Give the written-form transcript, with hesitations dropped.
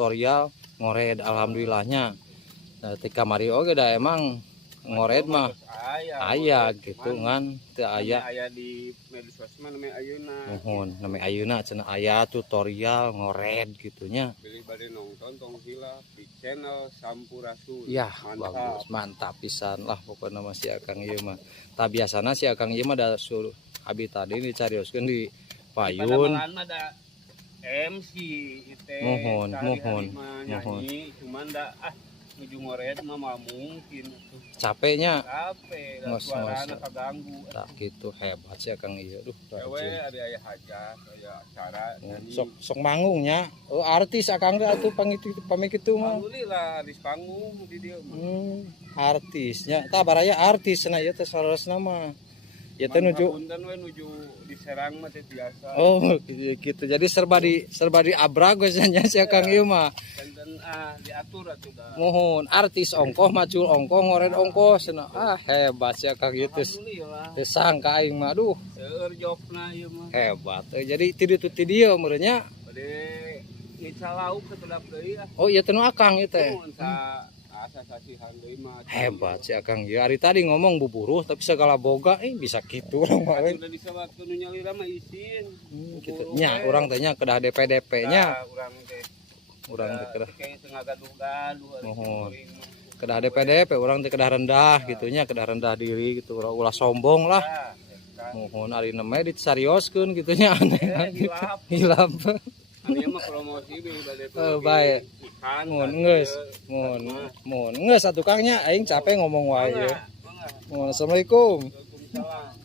tutorial ngored alhamdulillahnya. Ketika Mario oke dah emang ngored mah aya gitu kan teu aya di media sosial namanya ayeuna. Mohon namanya ayeuna cenah aya tutorial ngored gitunya. Beli bade nonton tong hilap di channel Sampurasun. Ya, bagus, mantap pisan lah pokoknya masih Akang ieu mah. Tah biasana si Akang ieu mah da suruh abi tadi dicarioskeun di payun. Ada MC itu. Mohon. Nyanyi cuman da nuju ngored mah mungkin tuh. Capeknya. Capek, Ngos-ngos. suarana kaganggu. Tak gitu hebat sih Akang ieu. Duh, Ewe rajin. ada aya hajat, aya acara nyanyi. Sok manggungnya. Oh, artis Akang teh atuh pamikitu mah. Alhamdulillah di panggung di dieu mah. Artisnya. Tah baraya artis cenah ieu teh saresna mah. Ya teh nuju. Punten we nuju diserang mah teh biasa. Oh, gitu. Jadi serba di abrag nya si Akang ieu mah. Dan diatur atuh da. Mohon artis ongkoh macul ongkoh ngored ongkoh cenah. Hebat si Akang ieu teh. Alhamdulillah. Teu sangka aing mah aduh. Seueur jobna ieu mah. Hebat. Jadi ti dieu meureunnya. Bade ngica lauk ketedap deui ah. Oh, ieu teh nu Akang ieu teh. Mun sa asa sasihan deui mah. Hebat si Akang ieu. Ari tadi ngomong buburuh tapi segala boga bisa kitu urang mah. Udah disebutkeun nu nyalira mah isin. Kitu nya urang teh nya kedah DP-nya. Urang teh. Urang teh kedah Kayak tengah gaduh-gaduh. mohon. Kedah DP urang teh kedah rendah gitunya, kedah rendah diri gitu. Ulah sombong lah. Mohon ari nama dicarioskeun gitunya aneh. Hilap. Ini mah promosi bade Bae. Mohon geus. Mohon geus atuh Kangnya aing capek ngomong wae. Mohon assalamualaikum. Waalaikumsalam.